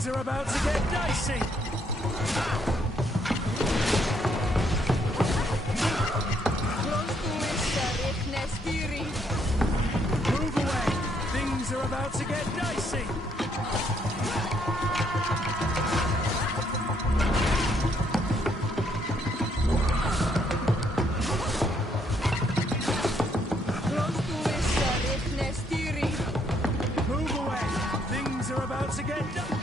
Things are about to get dicey. Move away. Things are about to get dicey. Move away. Things are about to get dicey.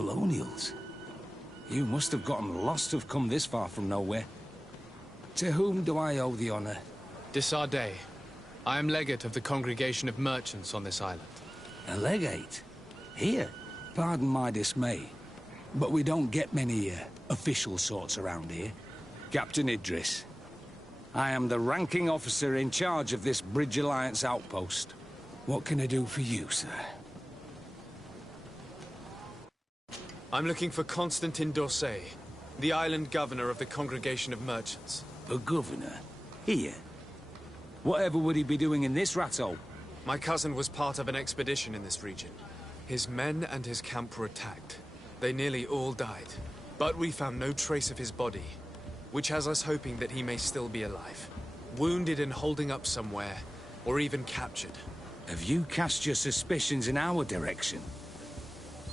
Colonials? You must have gotten lost to have come this far from nowhere. To whom do I owe the honor? Desardet. I am legate of the Congregation of Merchants on this island. A legate? Here? Pardon my dismay, but we don't get many official sorts around here. Captain Idris. I am the ranking officer in charge of this Bridge Alliance outpost. What can I do for you, sir? I'm looking for Constantin Dorset, the island governor of the Congregation of Merchants. A governor? Here? Whatever would he be doing in this rattle? My cousin was part of an expedition in this region. His men and his camp were attacked. They nearly all died. But we found no trace of his body, which has us hoping that he may still be alive. Wounded and holding up somewhere, or even captured. Have you cast your suspicions in our direction?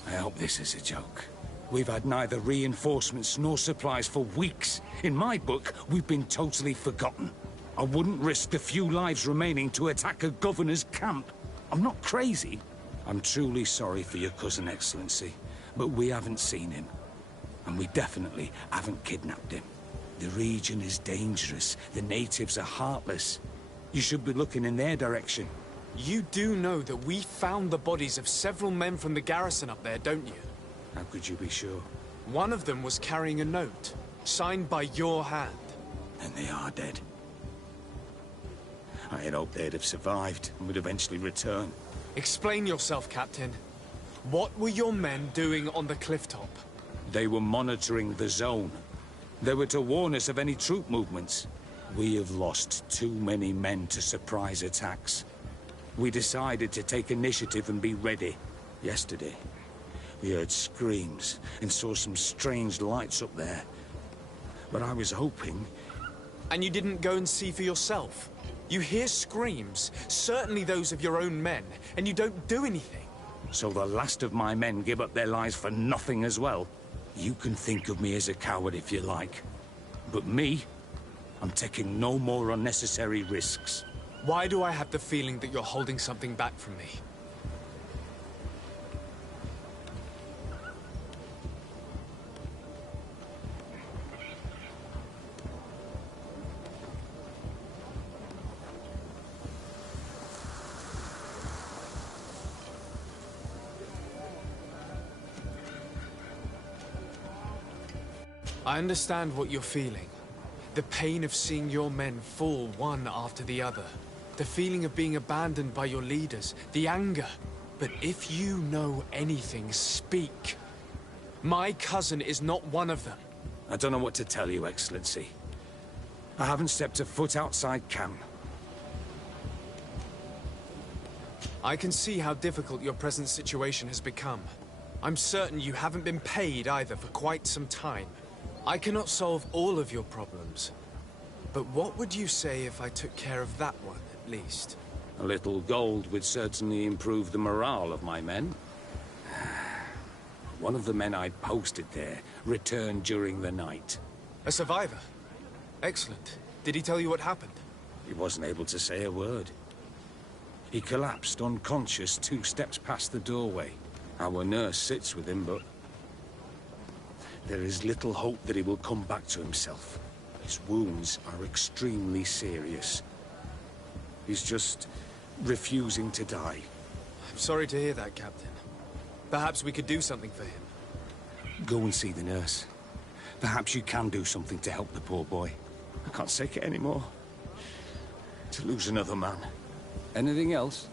I hope this is a joke. We've had neither reinforcements nor supplies for weeks. In my book, we've been totally forgotten. I wouldn't risk the few lives remaining to attack a governor's camp. I'm not crazy. I'm truly sorry for your cousin, Excellency, but we haven't seen him. And we definitely haven't kidnapped him. The region is dangerous. The natives are heartless. You should be looking in their direction. You do know that we found the bodies of several men from the garrison up there, don't you? How could you be sure? One of them was carrying a note, signed by your hand. And they are dead. I had hoped they'd have survived and would eventually return. Explain yourself, Captain. What were your men doing on the clifftop? They were monitoring the zone. They were to warn us of any troop movements. We have lost too many men to surprise attacks. We decided to take initiative and be ready. Yesterday, we heard screams and saw some strange lights up there. But I was hoping... And you didn't go and see for yourself? You hear screams, certainly those of your own men, and you don't do anything. So the last of my men give up their lives for nothing as well? You can think of me as a coward if you like. But me, I'm taking no more unnecessary risks. Why do I have the feeling that you're holding something back from me? I understand what you're feeling. The pain of seeing your men fall one after the other. The feeling of being abandoned by your leaders. The anger. But if you know anything, speak. My cousin is not one of them. I don't know what to tell you, Excellency. I haven't stepped a foot outside camp. I can see how difficult your present situation has become. I'm certain you haven't been paid either for quite some time. I cannot solve all of your problems. But what would you say if I took care of that one, at least? A little gold would certainly improve the morale of my men. One of the men I'd posted there returned during the night. A survivor? Excellent. Did he tell you what happened? He wasn't able to say a word. He collapsed unconscious 2 steps past the doorway. Our nurse sits with him, but there is little hope that he will come back to himself. His wounds are extremely serious. He's just refusing to die. I'm sorry to hear that, Captain. Perhaps we could do something for him. Go and see the nurse. Perhaps you can do something to help the poor boy. I can't take it anymore. To lose another man. Anything else?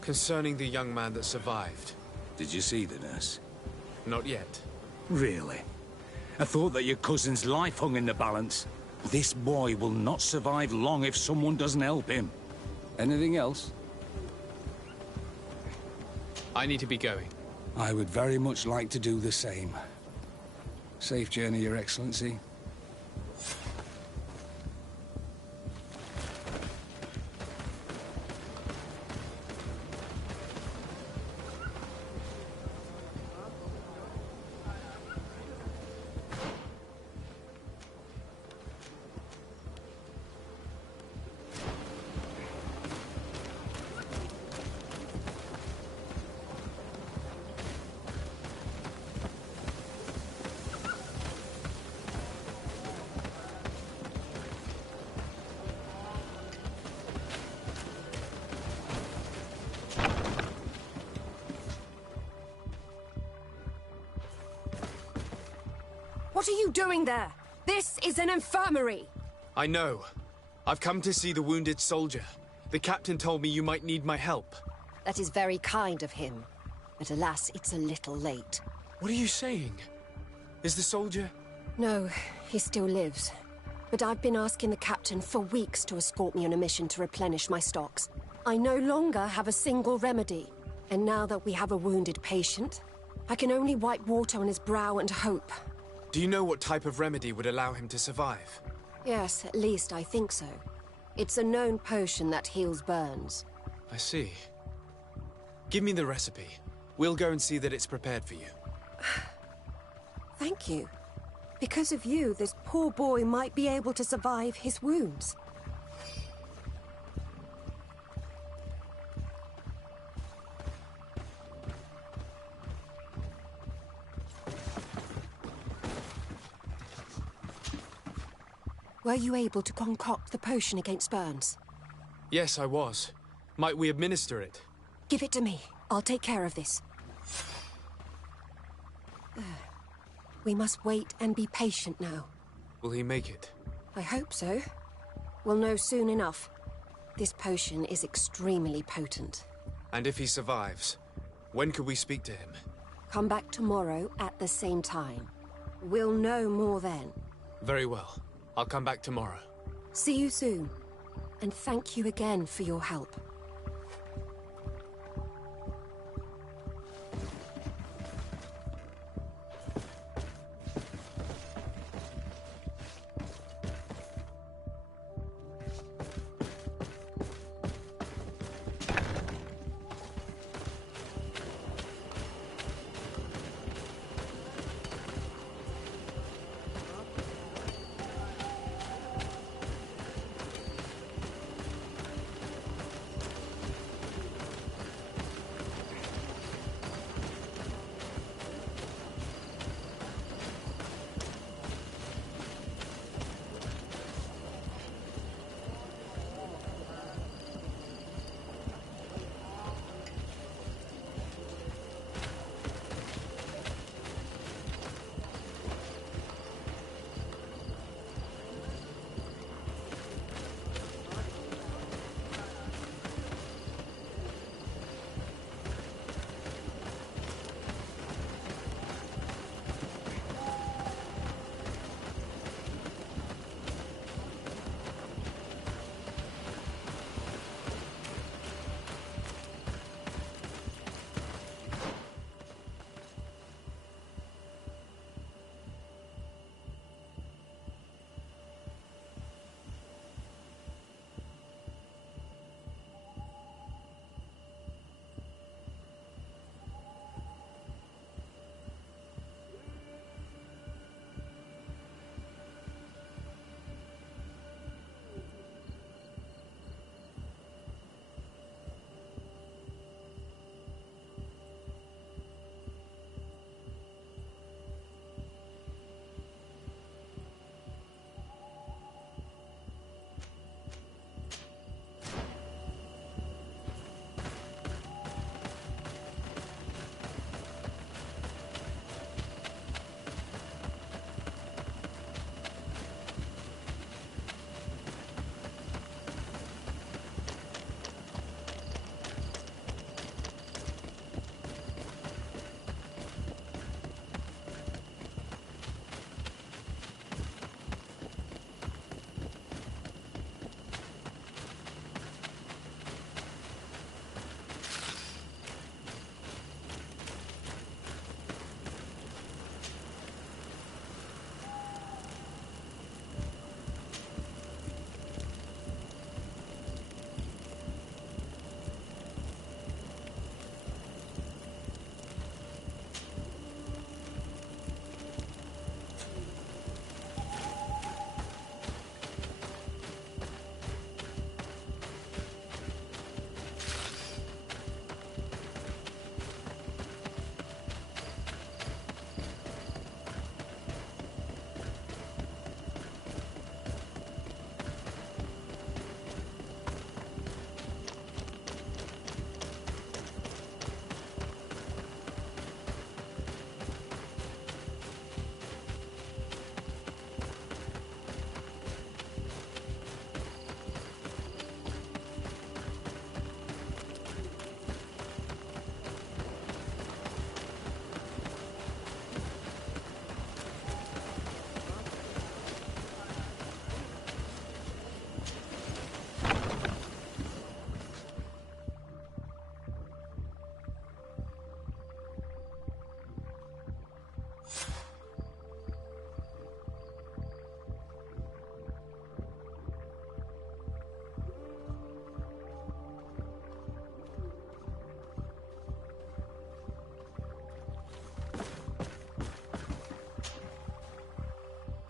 Concerning the young man that survived. Did you see the nurse? Not yet. Really? I thought that your cousin's life hung in the balance. This boy will not survive long if someone doesn't help him. Anything else? I need to be going. I would very much like to do the same. Safe journey, Your Excellency. What are you doing there? This is an infirmary! I know. I've come to see the wounded soldier. The captain told me you might need my help. That is very kind of him. But alas, it's a little late. What are you saying? Is the soldier... No, he still lives. But I've been asking the captain for weeks to escort me on a mission to replenish my stocks. I no longer have a single remedy. And now that we have a wounded patient, I can only wipe water on his brow and hope. Do you know what type of remedy would allow him to survive? Yes, at least I think so. It's a known potion that heals burns. I see. Give me the recipe. We'll go and see that it's prepared for you. Thank you. Because of you, this poor boy might be able to survive his wounds. Were you able to concoct the potion against burns? Yes, I was. Might we administer it? Give it to me. I'll take care of this. We must wait and be patient now. Will he make it? I hope so. We'll know soon enough. This potion is extremely potent. And if he survives, when could we speak to him? Come back tomorrow at the same time. We'll know more then. Very well. I'll come back tomorrow. See you soon. And thank you again for your help.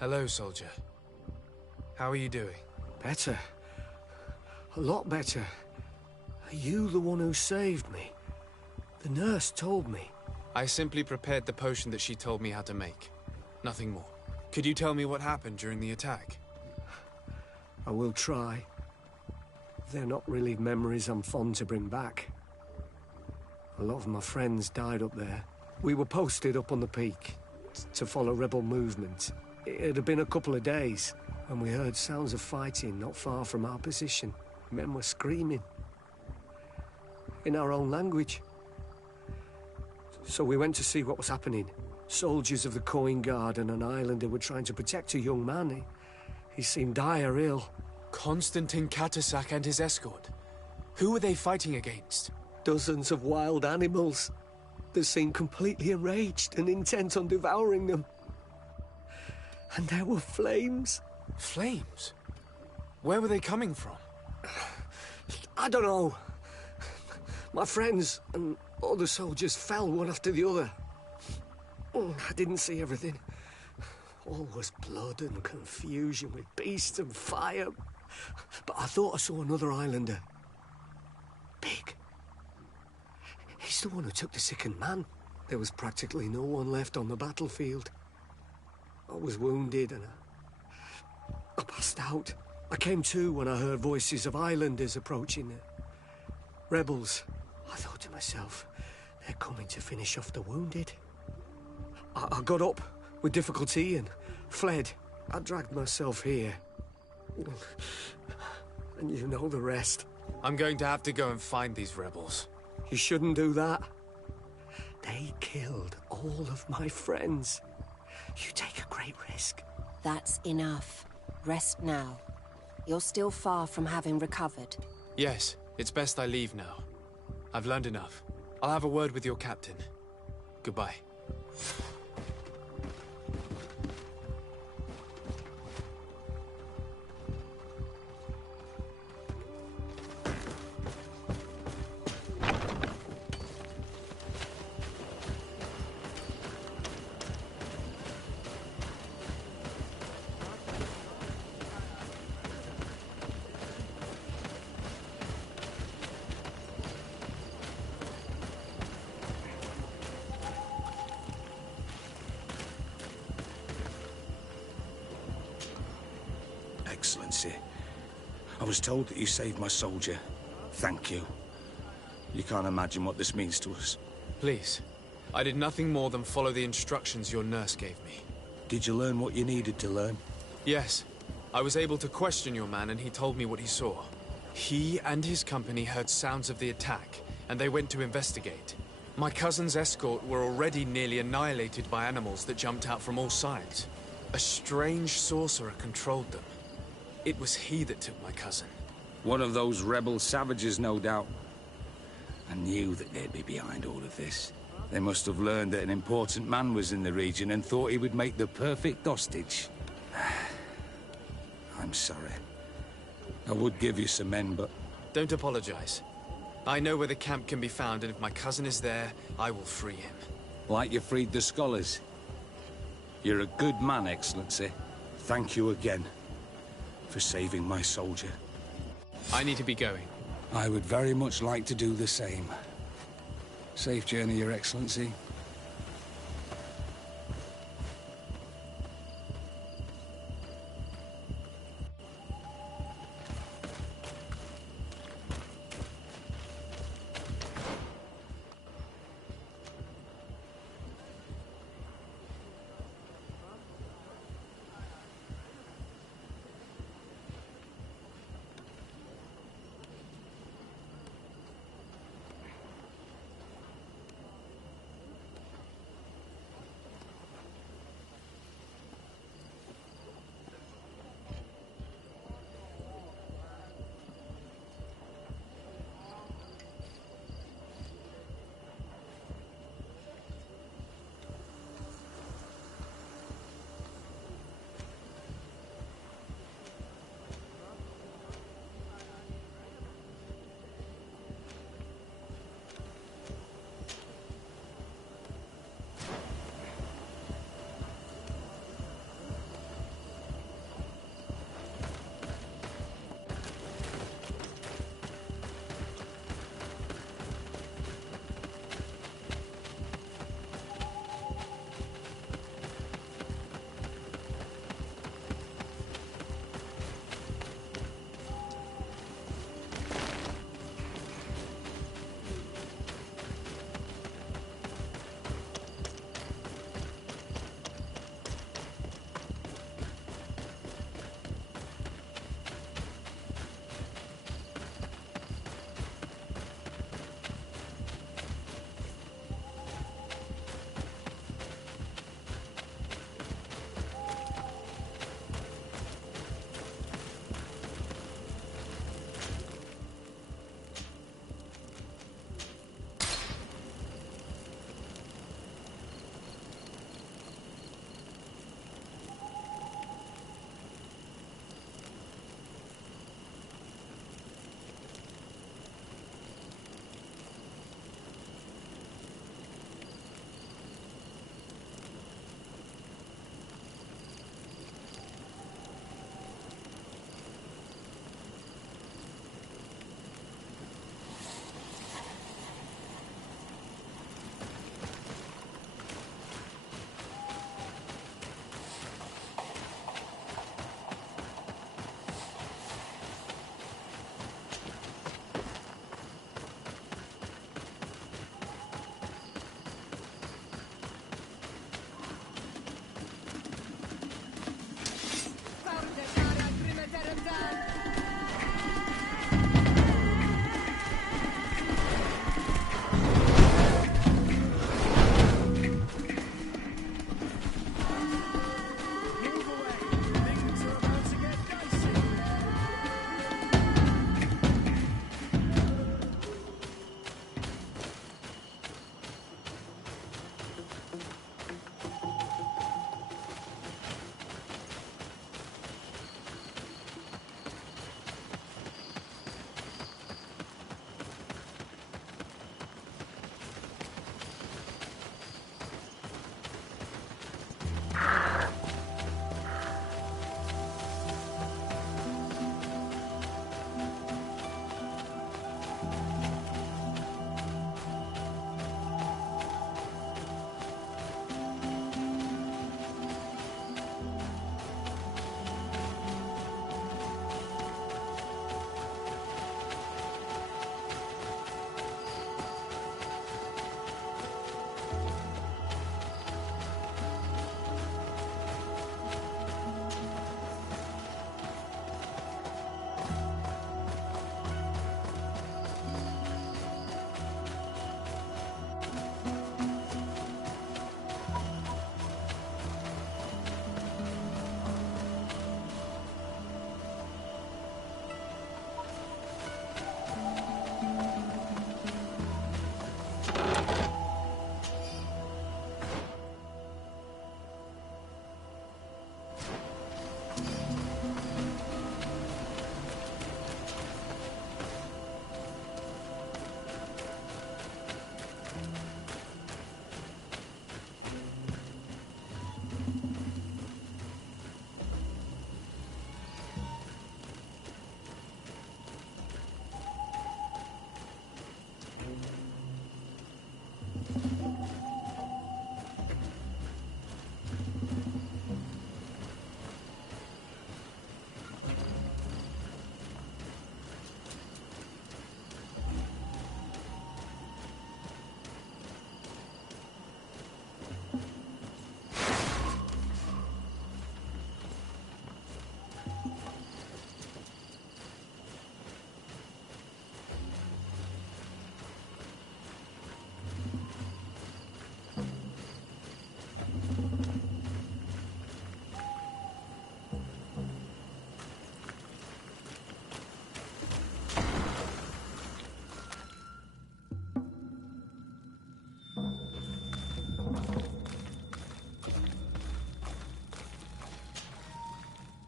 Hello, soldier. How are you doing? Better. A lot better. Are you the one who saved me? The nurse told me. I simply prepared the potion that she told me how to make. Nothing more. Could you tell me what happened during the attack? I will try. They're not really memories I'm fond to bring back. A lot of my friends died up there. We were posted up on the peak to follow rebel movement. It had been a couple of days when we heard sounds of fighting not far from our position. Men were screaming. In our own language. So we went to see what was happening. Soldiers of the Coin Guard and an islander were trying to protect a young man. He seemed dire ill. Constantin Katasak and his escort. Who were they fighting against? Dozens of wild animals. They seemed completely enraged and intent on devouring them. And there were flames. Flames? Where were they coming from? I don't know. My friends and other soldiers fell one after the other. I didn't see everything. All was blood and confusion with beasts and fire. But I thought I saw another islander. Big. He's the one who took the sickened man. There was practically no one left on the battlefield. I was wounded and I passed out. I came to when I heard voices of islanders approaching. Rebels. I thought to myself, they're coming to finish off the wounded. I got up with difficulty and fled. I dragged myself here. And you know the rest. I'm going to have to go and find these rebels. You shouldn't do that. They killed all of my friends. You take a great risk. That's enough. Rest now. You're still far from having recovered. Yes, it's best I leave now. I've learned enough. I'll have a word with your captain. Goodbye. Excellency, I was told that you saved my soldier. Thank you. You can't imagine what this means to us. Please. I did nothing more than follow the instructions your nurse gave me. Did you learn what you needed to learn? Yes. I was able to question your man and he told me what he saw. He and his company heard sounds of the attack, and they went to investigate. My cousin's escort were already nearly annihilated by animals that jumped out from all sides. A strange sorcerer controlled them. It was he that took my cousin. One of those rebel savages, no doubt. I knew that they'd be behind all of this. They must have learned that an important man was in the region and thought he would make the perfect hostage. I'm sorry. I would give you some men, but... Don't apologize. I know where the camp can be found, and if my cousin is there, I will free him. Like you freed the scholars. You're a good man, Excellency. Thank you again for saving my soldier. I need to be going. I would very much like to do the same. Safe journey, Your Excellency.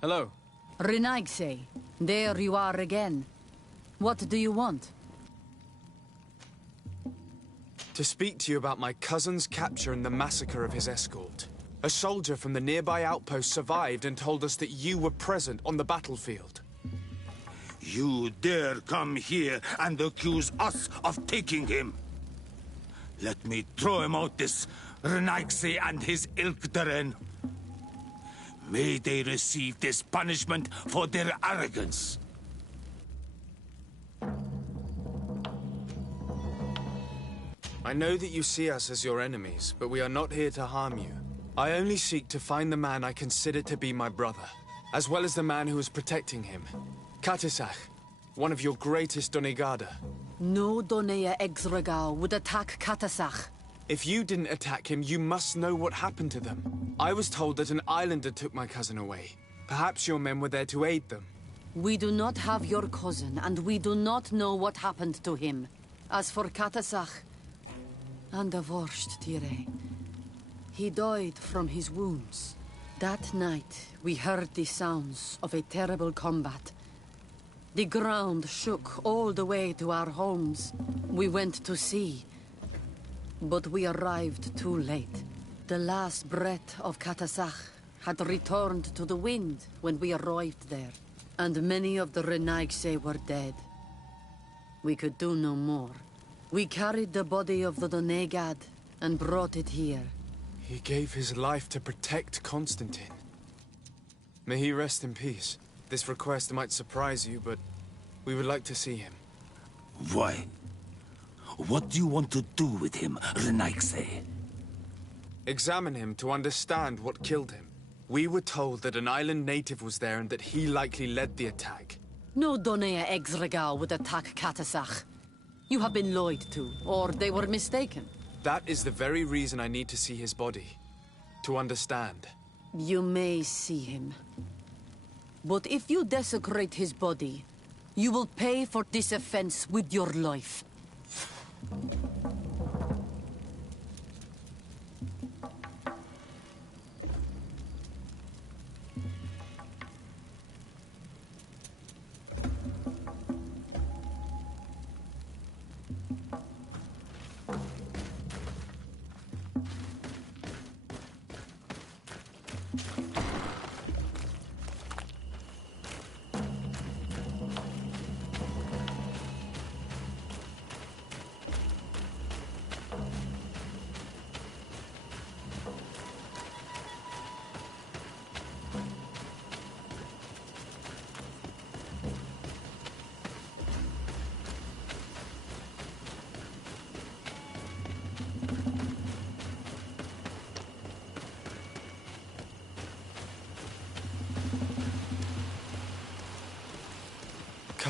Hello. Renaigse, there you are again. What do you want? To speak to you about my cousin's capture and the massacre of his escort. A soldier from the nearby outpost survived and told us that you were present on the battlefield. You dare come here and accuse us of taking him? Let me throw him out this Renaigse and his Ilkdaren. May they receive this punishment for their arrogance. I know that you see us as your enemies, but we are not here to harm you. I only seek to find the man I consider to be my brother, as well as the man who is protecting him. Katisach, one of your greatest Donegada. No Donea Exregao would attack Katasach. If you didn't attack him, you must know what happened to them. I was told that an islander took my cousin away. Perhaps your men were there to aid them. We do not have your cousin, and we do not know what happened to him. As for Katasach, and the Vorst Tire, he died from his wounds. That night, we heard the sounds of a terrible combat. The ground shook all the way to our homes. We went to see, but we arrived too late. The last breath of Katasach had returned to the wind when we arrived there, and many of the Renaigse were dead. We could do no more. We carried the body of the Donegad and brought it here. He gave his life to protect Constantine. May he rest in peace. This request might surprise you, but we would like to see him. Why? What do you want to do with him, Renaigse? Examine him to understand what killed him. We were told that an island native was there and that he likely led the attack. No Donea Exregao would attack Katasach. You have been lied to, or they were mistaken. That is the very reason I need to see his body. To understand. You may see him. But if you desecrate his body, you will pay for this offense with your life.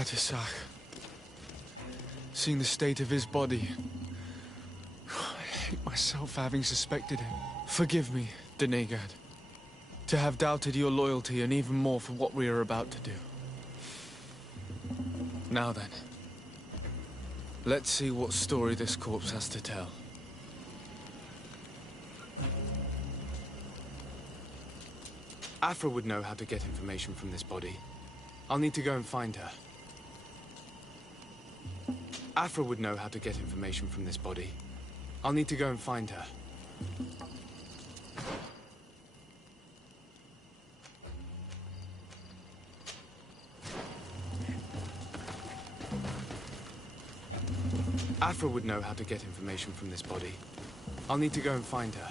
Katisach. Seeing the state of his body, I hate myself for having suspected him. Forgive me, Donegad, to have doubted your loyalty and even more for what we are about to do. Now then, let's see what story this corpse has to tell. Afra would know how to get information from this body. I'll need to go and find her. Afra would know how to get information from this body. I'll need to go and find her. Afra would know how to get information from this body. I'll need to go and find her.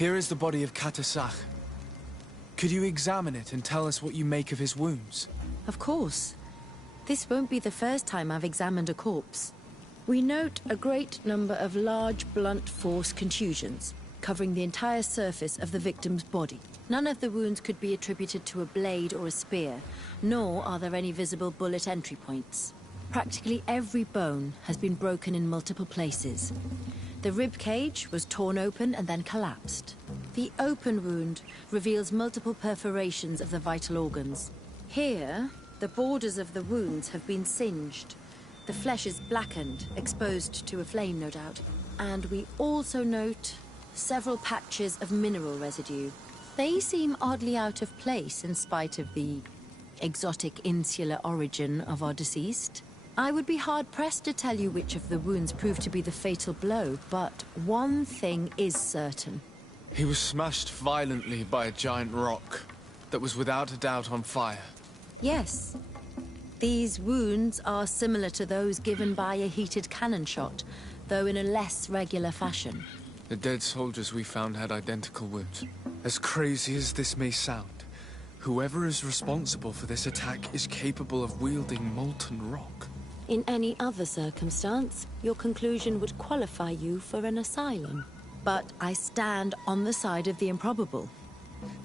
Here is the body of Katasach. Could you examine it and tell us what you make of his wounds? Of course. This won't be the first time I've examined a corpse. We note a great number of large, blunt force contusions, covering the entire surface of the victim's body. None of the wounds could be attributed to a blade or a spear, nor are there any visible bullet entry points. Practically every bone has been broken in multiple places. The rib cage was torn open and then collapsed. The open wound reveals multiple perforations of the vital organs. Here, the borders of the wounds have been singed. The flesh is blackened, exposed to a flame, no doubt. And we also note several patches of mineral residue. They seem oddly out of place in spite of the exotic insular origin of our deceased. I would be hard-pressed to tell you which of the wounds proved to be the fatal blow, but one thing is certain. He was smashed violently by a giant rock that was without a doubt on fire. Yes. These wounds are similar to those given by a heated cannon shot, though in a less regular fashion. The dead soldiers we found had identical wounds. As crazy as this may sound, whoever is responsible for this attack is capable of wielding molten rock. In any other circumstance, your conclusion would qualify you for an asylum. But I stand on the side of the improbable.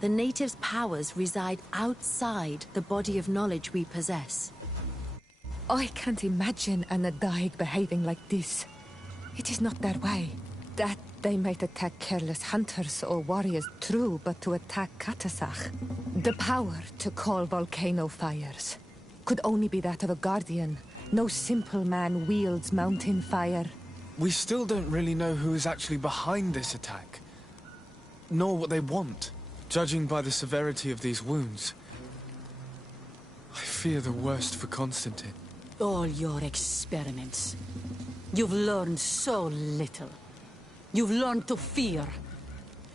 The natives' powers reside outside the body of knowledge we possess. I can't imagine an Adaig behaving like this. It is not their way. That they might attack careless hunters or warriors, true, but to attack Katasach, the power to call volcano fires, could only be that of a guardian. No simple man wields mountain fire. We still don't really know who is actually behind this attack, nor what they want. Judging by the severity of these wounds, I fear the worst for Constantine. All your experiments. You've learned so little. You've learned to fear.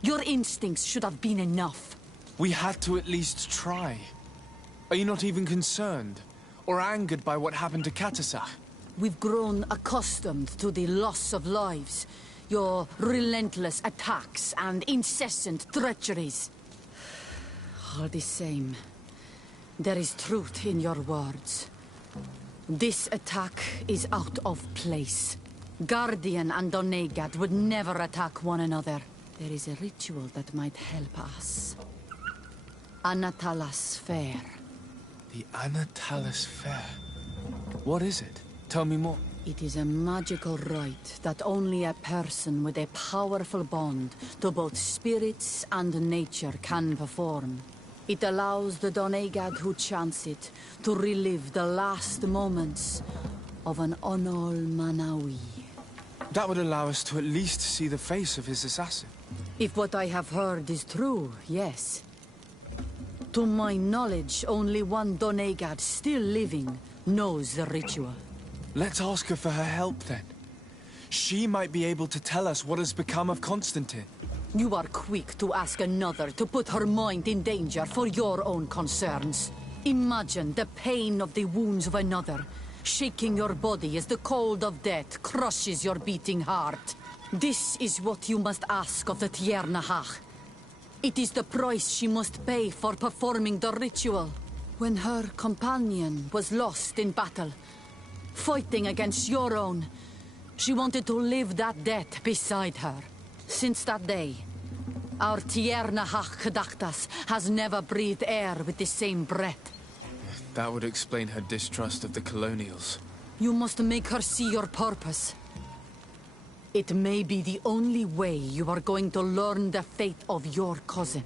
Your instincts should have been enough. We had to at least try. Are you not even concerned or angered by what happened to Katasach? We've grown accustomed to the loss of lives, your relentless attacks and incessant treacheries. All the same, there is truth in your words. This attack is out of place. Guardian and Donegad would never attack one another. There is a ritual that might help us. Anatalas Fair. The Anatalas Fair. What is it? Tell me more. It is a magical rite that only a person with a powerful bond to both spirits and nature can perform. It allows the Donegad who chants it to relive the last moments of an Onol Manawi. That would allow us to at least see the face of his assassin. If what I have heard is true, yes. To my knowledge, only one Donegad still living knows the ritual. Let's ask her for her help, then. She might be able to tell us what has become of Constantine. You are quick to ask another to put her mind in danger for your own concerns. Imagine the pain of the wounds of another, shaking your body as the cold of death crushes your beating heart. This is what you must ask of the Tiernahach. It is the price she must pay for performing the ritual. When her companion was lost in battle, fighting against your own, she wanted to live that death beside her. Since that day, our Tiernahach Kadachtas has never breathed air with the same breath. That would explain her distrust of the colonials. You must make her see your purpose. It may be the only way you are going to learn the fate of your cousin.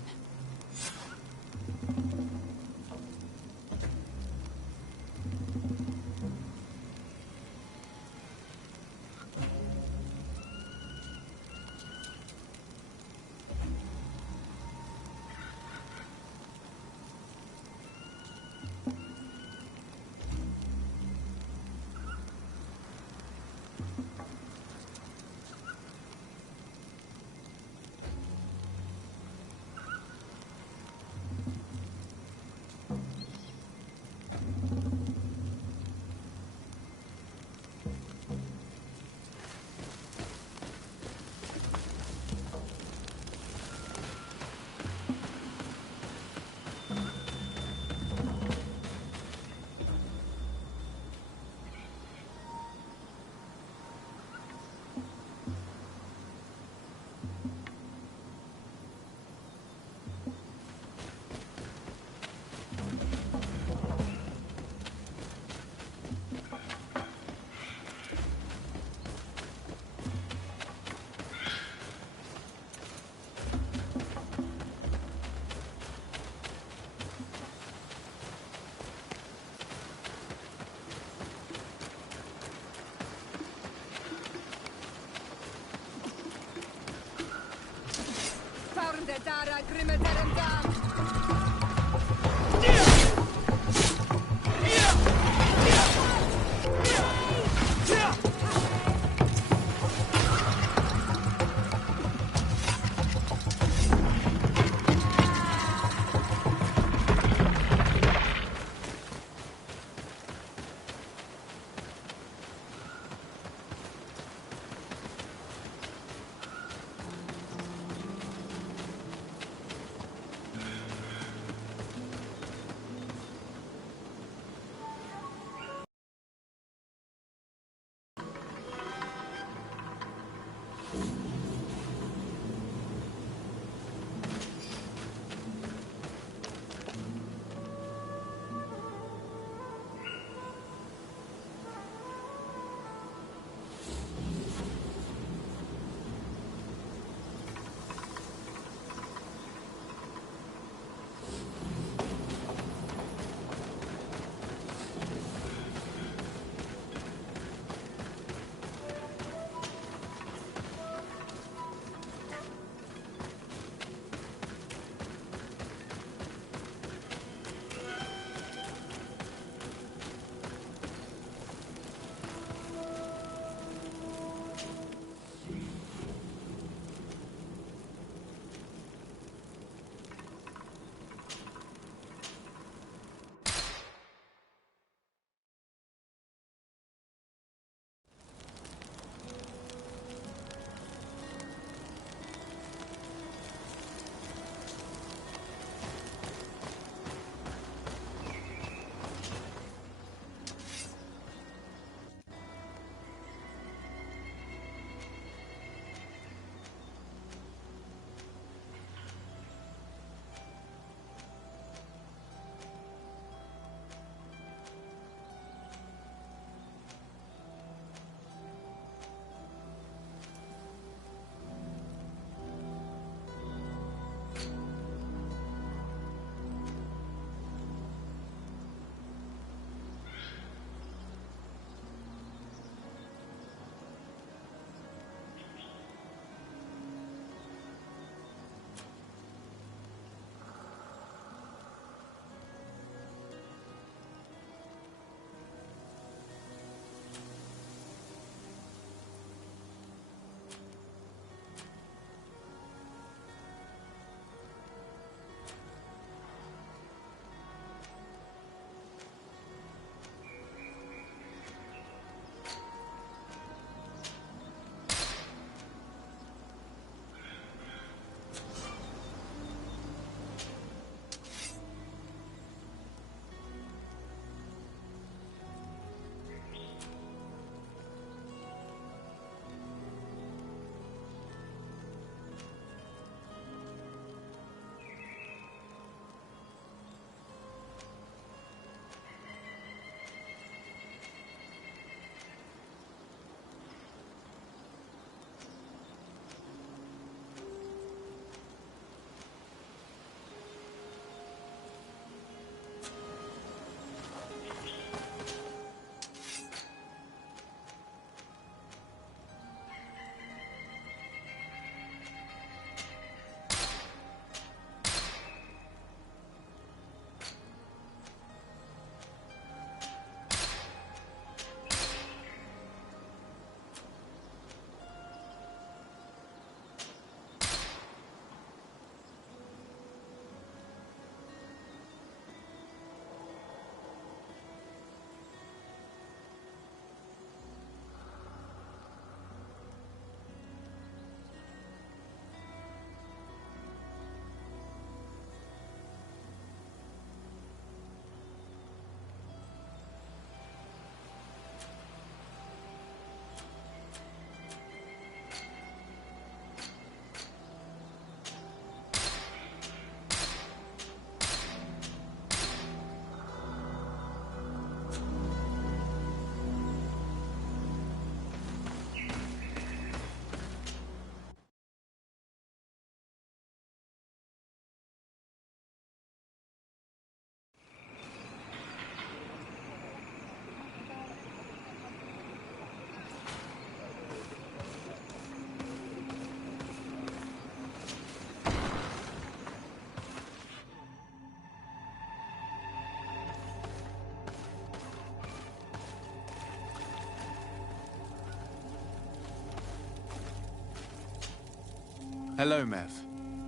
Hello, Mev.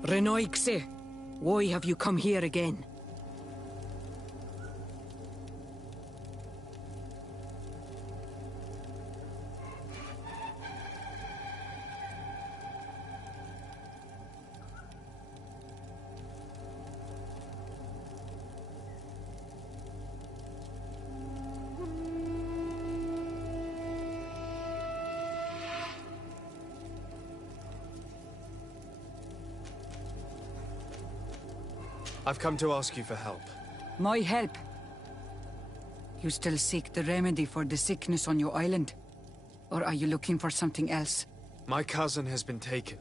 Renoixe, why have you come here again? I've come to ask you for help. My help? You still seek the remedy for the sickness on your island? Or are you looking for something else? My cousin has been taken,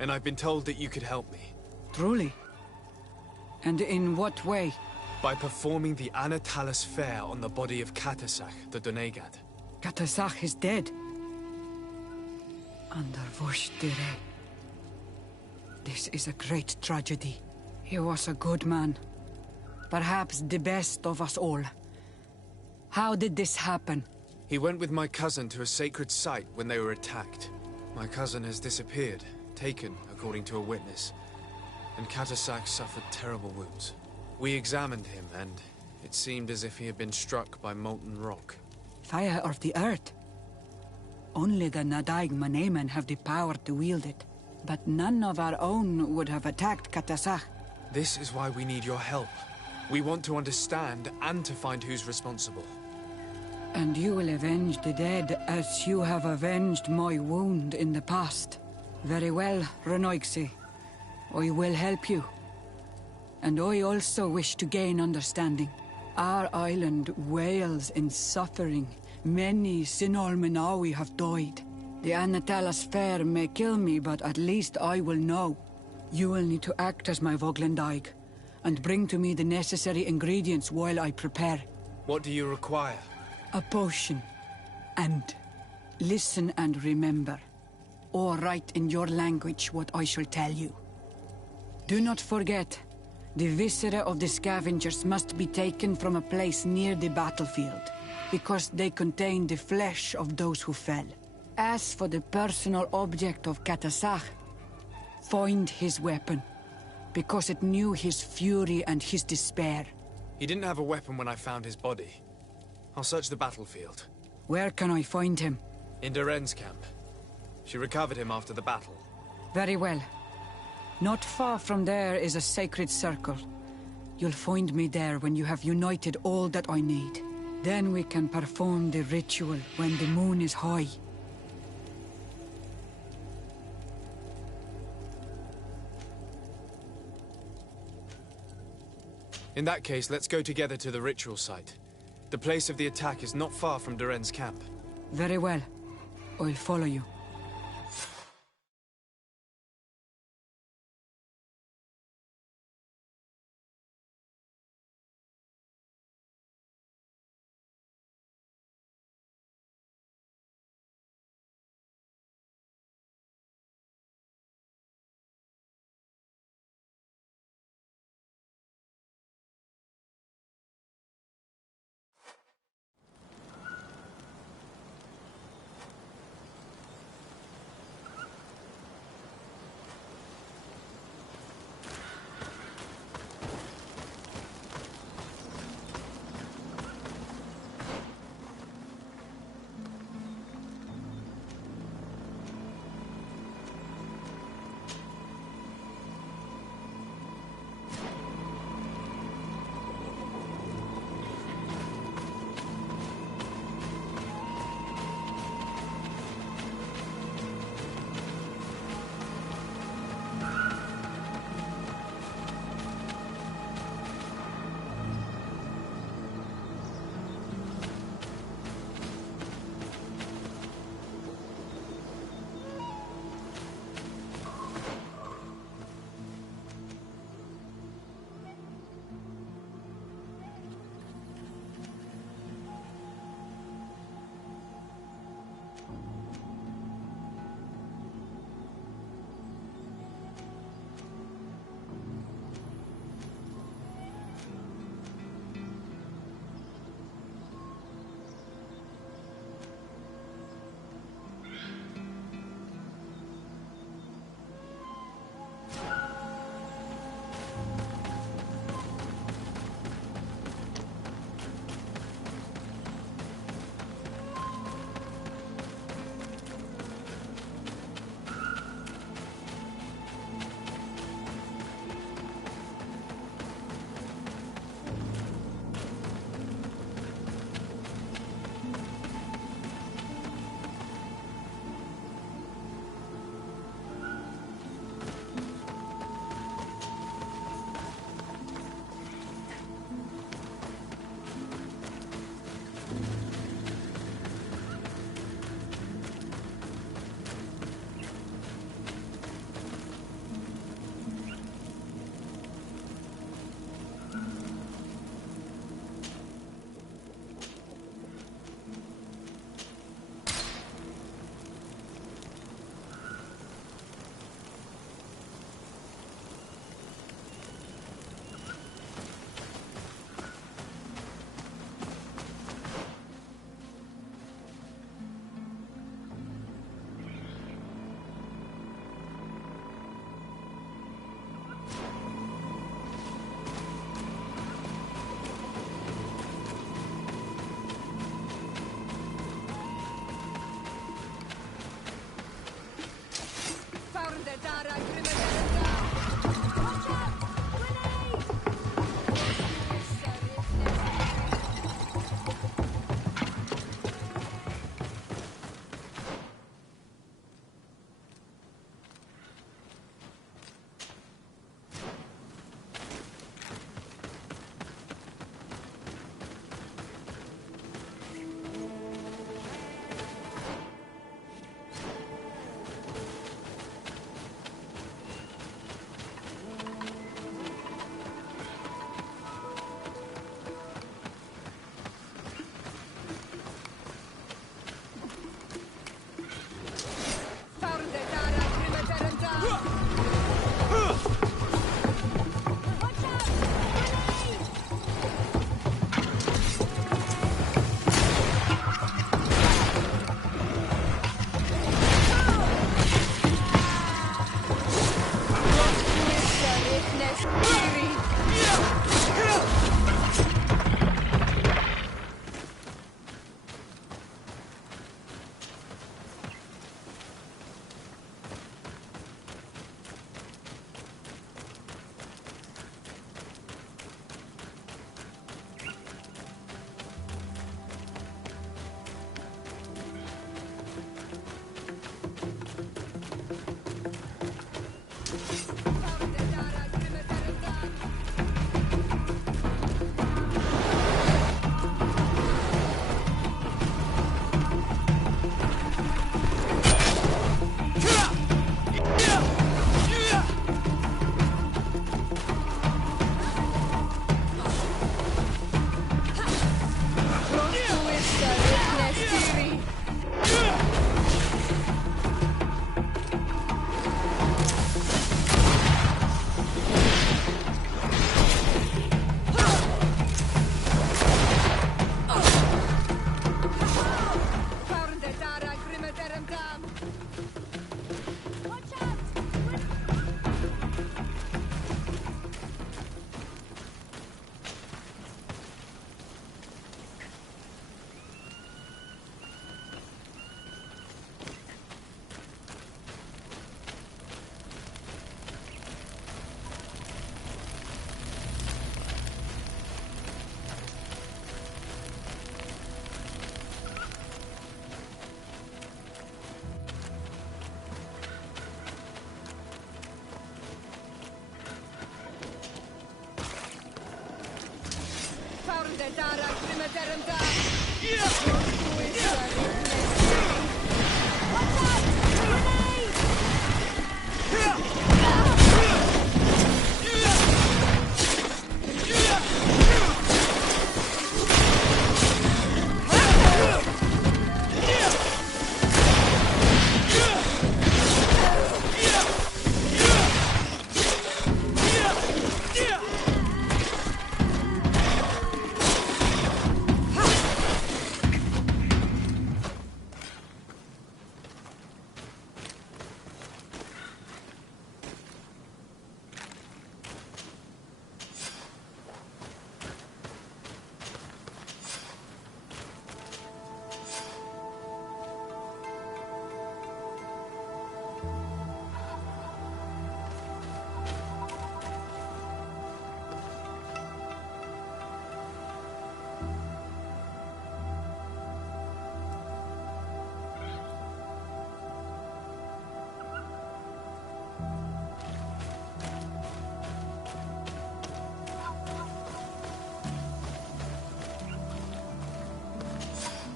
and I've been told that you could help me. Truly? And in what way? By performing the Anatalis fair on the body of Katasach, the Donegat. Katasach is dead. Under Voshtire. This is a great tragedy. He was a good man. Perhaps the best of us all. How did this happen? He went with my cousin to a sacred site when they were attacked. My cousin has disappeared, taken, according to a witness. And Katasach suffered terrible wounds. We examined him, and it seemed as if he had been struck by molten rock. Fire of the earth. Only the Nadaig Manemen have the power to wield it. But none of our own would have attacked Katasach. This is why we need your help. We want to understand and to find who's responsible. And you will avenge the dead as you have avenged my wound in the past. Very well, Renoixe. I will help you. And I also wish to gain understanding. Our island wails in suffering. Many Sinol Menawi have died. The Anatalas fair may kill me, but at least I will know. You will need to act as my Voglendaig, and bring to me the necessary ingredients while I prepare. What do you require? A potion. And listen and remember, or write in your language what I shall tell you. Do not forget, the viscera of the scavengers must be taken from a place near the battlefield, because they contain the flesh of those who fell. As for the personal object of Katasach, find his weapon, because it knew his fury and his despair. He didn't have a weapon when I found his body. I'll search the battlefield. Where can I find him? In Doren's camp. She recovered him after the battle. Very well. Not far from there is a sacred circle. You'll find me there when you have united all that I need. Then we can perform the ritual when the moon is high. In that case, let's go together to the ritual site. The place of the attack is not far from Doren's camp. Very well. I'll follow you.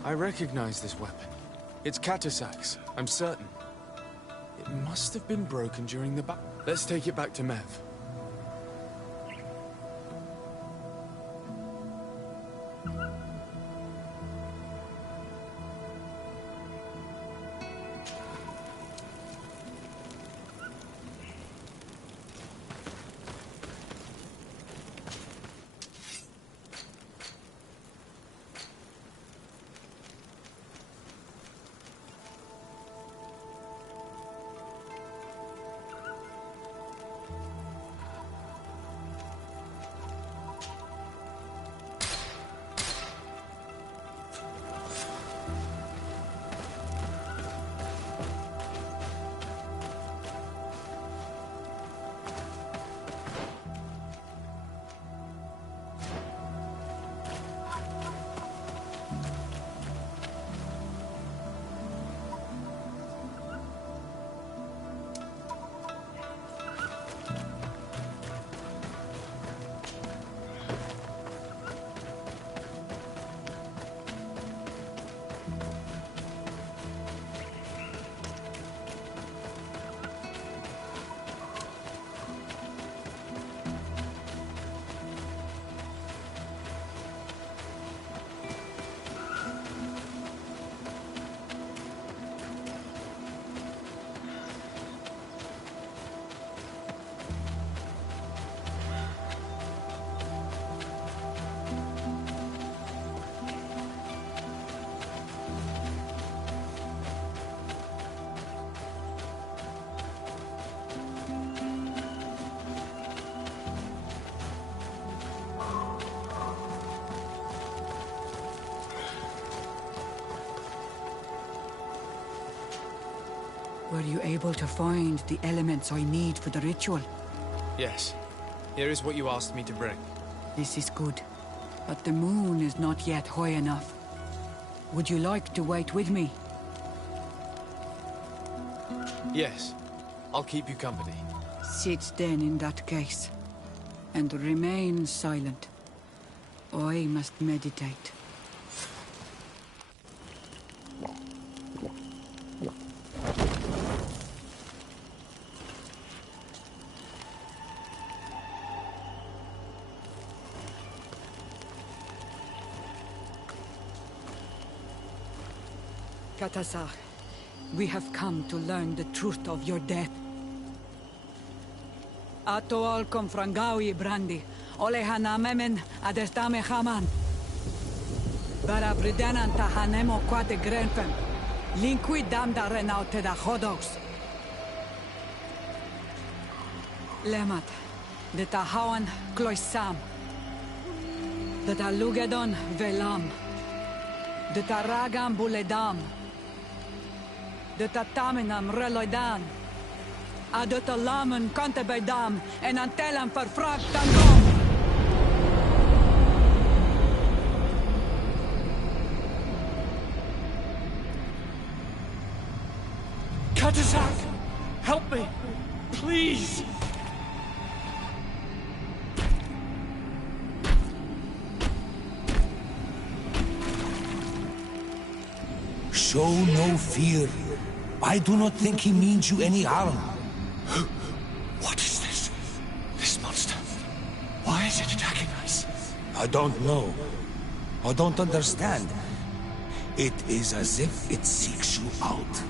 I recognize this weapon. It's Katasak's, I'm certain. It must have been broken during the battle. Let's take it back to Mev. Were you able to find the elements I need for the ritual? Yes. Here is what you asked me to bring. This is good. But the moon is not yet high enough. Would you like to wait with me? Yes. I'll keep you company. Sit then in that case. And remain silent. I must meditate. Katasar, we have come to learn the truth of your death. Ato al confrangawi brandi, ole hanamemen adestame haman. Bara bridenan tahanemo quate grenfen, linqui damda renaute da hodos. Lemat, de tahawan kloisam, de talugedon velam, de taragam buledam, de tataminam reloidan, de talamen kantebedam en antelam verfragt tangom. Katasak! Help me! Please! Show no fear. I do not think he means you any harm. What is this? This monster. Why is it attacking us? I don't know. I don't understand. It is as if it seeks you out.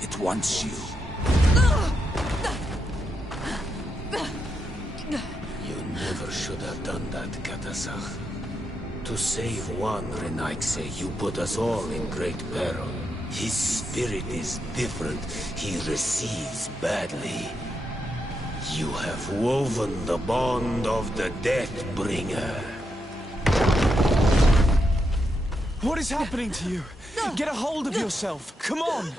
It wants you. You never should have done that, Katasach. To save one Renaigse, you put us all in great peril. His spirit is different. He recedes badly. You have woven the bond of the Deathbringer. What is happening to you? Get a hold of yourself. Come on.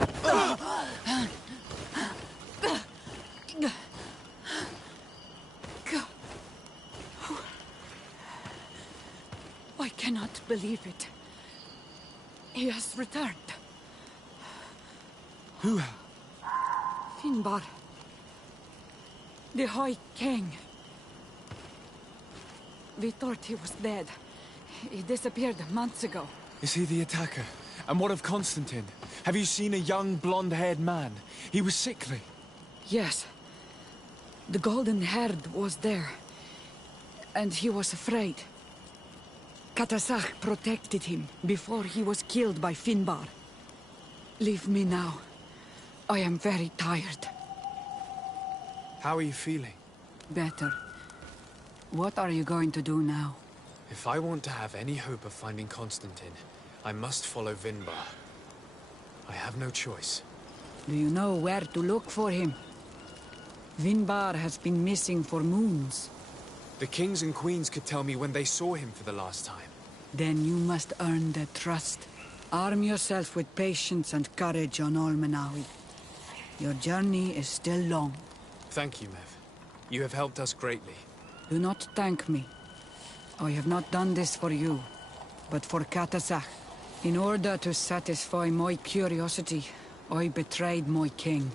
I cannot believe it. He has returned. Who? Finbar. The High King. We thought he was dead. He disappeared months ago. Is he the attacker? And what of Constantine? Have you seen a young, blonde-haired man? He was sickly. Yes. The golden-haired was there. And he was afraid. Katasach protected him before he was killed by Finbar. Leave me now. I am very tired. How are you feeling? Better. What are you going to do now? If I want to have any hope of finding Constantine, I must follow Vinbar. I have no choice. Do you know where to look for him? Vinbar has been missing for moons. The kings and queens could tell me when they saw him for the last time. Then you must earn their trust. Arm yourself with patience and courage on Olmenawi. Your journey is still long. Thank you, Mev. You have helped us greatly. Do not thank me. I have not done this for you, but for Katasach. In order to satisfy my curiosity, I betrayed my king.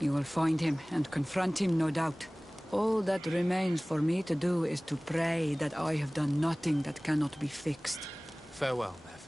You will find him and confront him, no doubt. All that remains for me to do is to pray that I have done nothing that cannot be fixed. Farewell, Mev.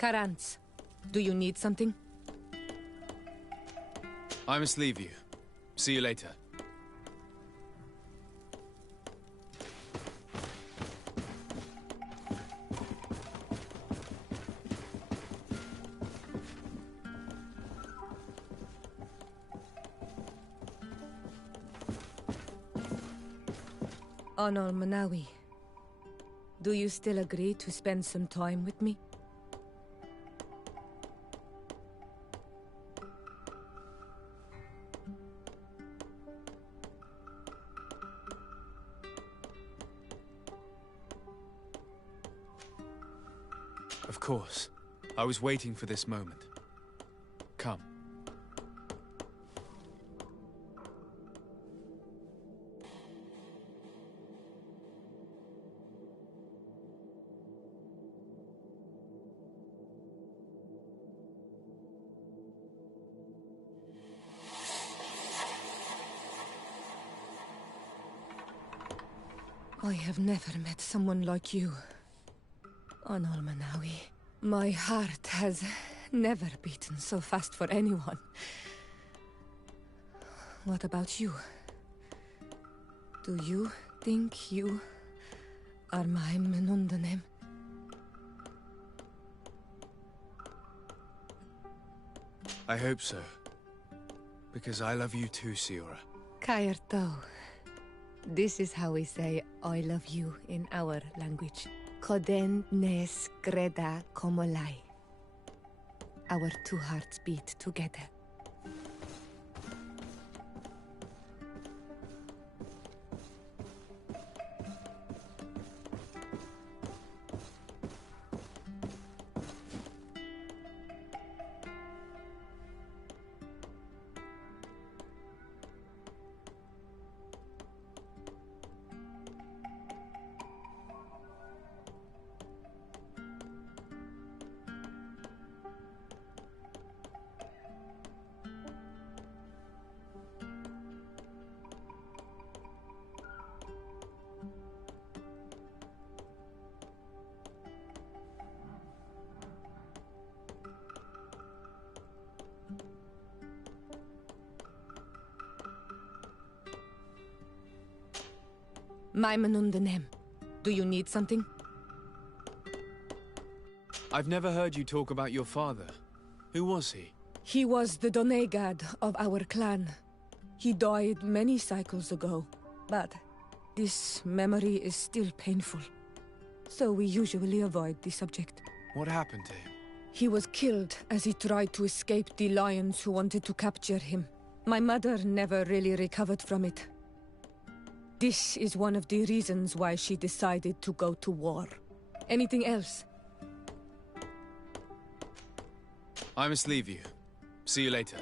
Karantz, do you need something? I must leave you. See you later. Honor Manawi, do you still agree to spend some time with me? Of course. I was waiting for this moment. Come. I have never met someone like you, Honor Manawi. My heart has never beaten so fast for anyone. What about you? Do you think you are my Menundanem? I hope so. Because I love you too, Siora. Kaerto. This is how we say I love you in our language. Koden nes greda komolai. Our two hearts beat together. My Menundanem, do you need something? I've never heard you talk about your father. Who was he? He was the Donegad of our clan. He died many cycles ago, but this memory is still painful. So we usually avoid the subject. What happened to him? He was killed as he tried to escape the lions who wanted to capture him. My mother never really recovered from it. This is one of the reasons why she decided to go to war. Anything else? I must leave you. See you later.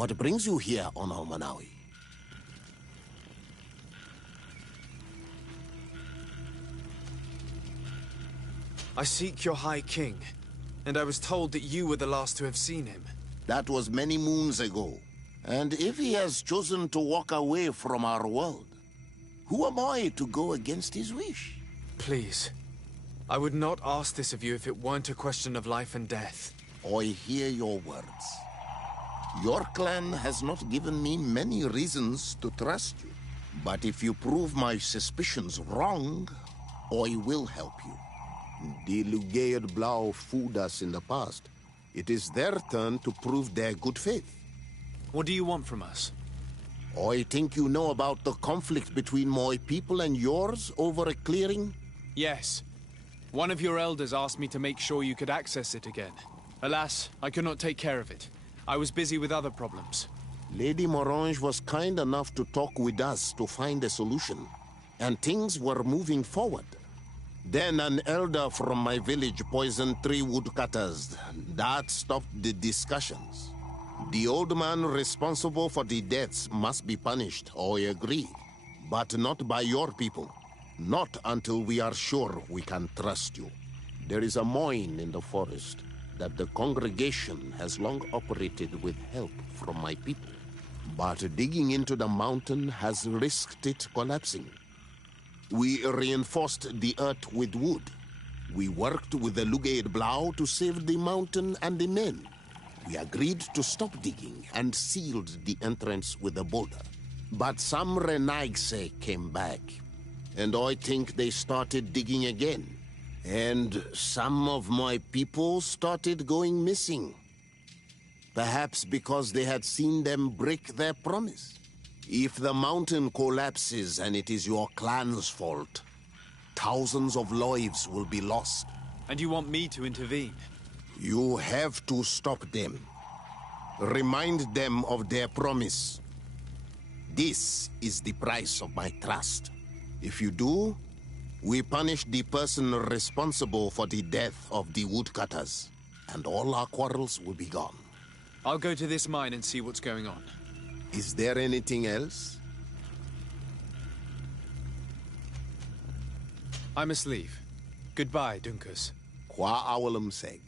What brings you here on Almanawi? I seek your High King, and I was told that you were the last to have seen him. That was many moons ago. And if he has chosen to walk away from our world, who am I to go against his wish? Please. I would not ask this of you if it weren't a question of life and death. I hear your words. Your clan has not given me many reasons to trust you. But if you prove my suspicions wrong, I will help you. The Lugaid Blau fooled us in the past. It is their turn to prove their good faith. What do you want from us? I think you know about the conflict between my people and yours over a clearing? Yes. One of your elders asked me to make sure you could access it again. Alas, I could not take care of it. I was busy with other problems. Lady Morange was kind enough to talk with us to find a solution, and things were moving forward. Then an elder from my village poisoned 3 woodcutters. That stopped the discussions. The old man responsible for the deaths must be punished, I agree. But not by your people. Not until we are sure we can trust you. There is a mine in the forest that the congregation has long operated with help from my people. But digging into the mountain has risked it collapsing. We reinforced the earth with wood. We worked with the Lugaid Blau to save the mountain and the men. We agreed to stop digging and sealed the entrance with a boulder. But some Renaigse came back, and I think they started digging again. And some of my people started going missing. Perhaps because they had seen them break their promise. If the mountain collapses and it is your clan's fault, thousands of lives will be lost. And you want me to intervene? You have to stop them. Remind them of their promise. This is the price of my trust. If you do, we punish the person responsible for the death of the woodcutters, and all our quarrels will be gone. I'll go to this mine and see what's going on. Is there anything else? I must leave. Goodbye, Dunkus. Qua awalum seg.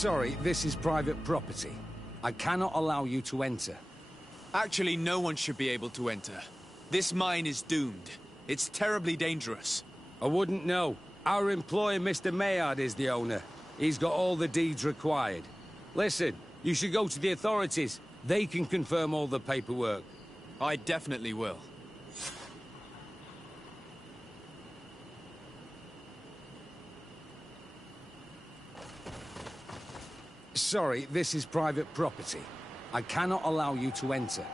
Sorry, this is private property. I cannot allow you to enter. Actually, no one should be able to enter. This mine is doomed. It's terribly dangerous. I wouldn't know. Our employer, Mr. Maillard, is the owner. He's got all the deeds required. Listen, you should go to the authorities. They can confirm all the paperwork. I definitely will. Sorry, this is private property. I cannot allow you to enter.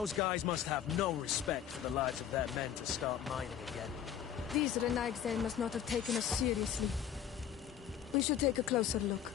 Those guys must have no respect for the lives of their men to start mining again. These Renaigse must not have taken us seriously. We should take a closer look.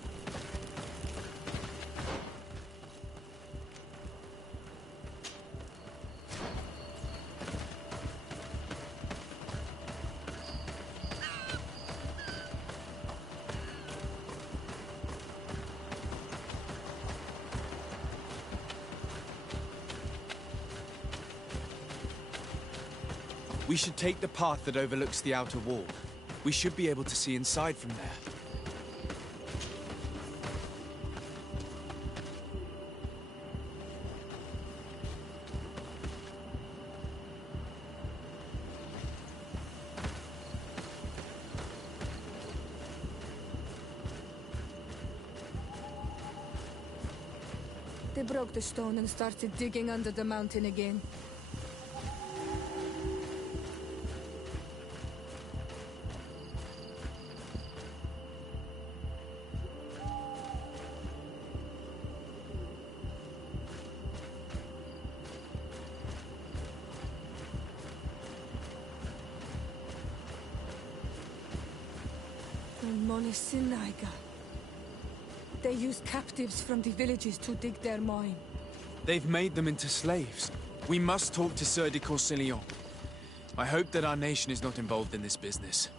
We should take the path that overlooks the outer wall. We should be able to see inside from there. They broke the stone and started digging under the mountain again. Monisinaga. They use captives from the villages to dig their mine. They've made them into slaves. We must talk to Sieur de Courcillon. I hope that our nation is not involved in this business.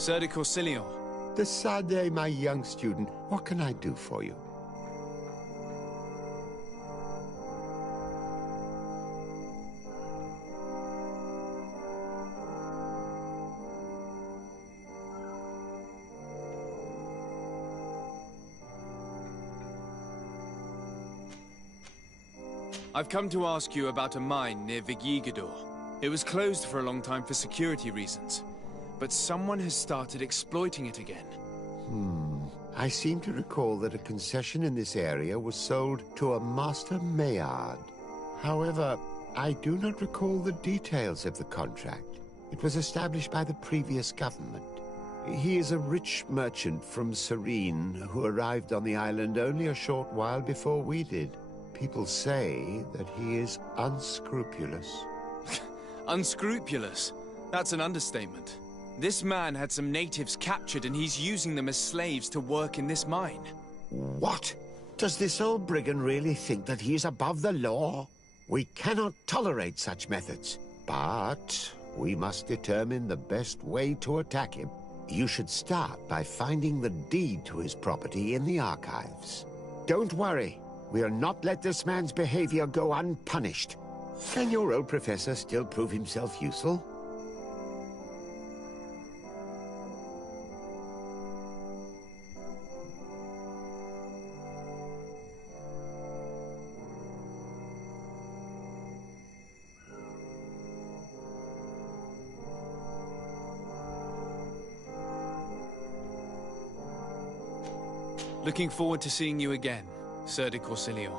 Sir de Corsillion. De Sade, my young student, what can I do for you? I've come to ask you about a mine near Vigigador. It was closed for a long time for security reasons, but someone has started exploiting it again. I seem to recall that a concession in this area was sold to a Master Maillard. However, I do not recall the details of the contract. It was established by the previous government. He is a rich merchant from Serene who arrived on the island only a short while before we did. People say that he is unscrupulous. Unscrupulous? That's an understatement. This man had some natives captured and he's using them as slaves to work in this mine. What? Does this old brigand really think that he is above the law? We cannot tolerate such methods. But we must determine the best way to attack him. You should start by finding the deed to his property in the archives. Don't worry. We'll not let this man's behavior go unpunished. Can your old professor still prove himself useful? Looking forward to seeing you again, Sir de Corsillion.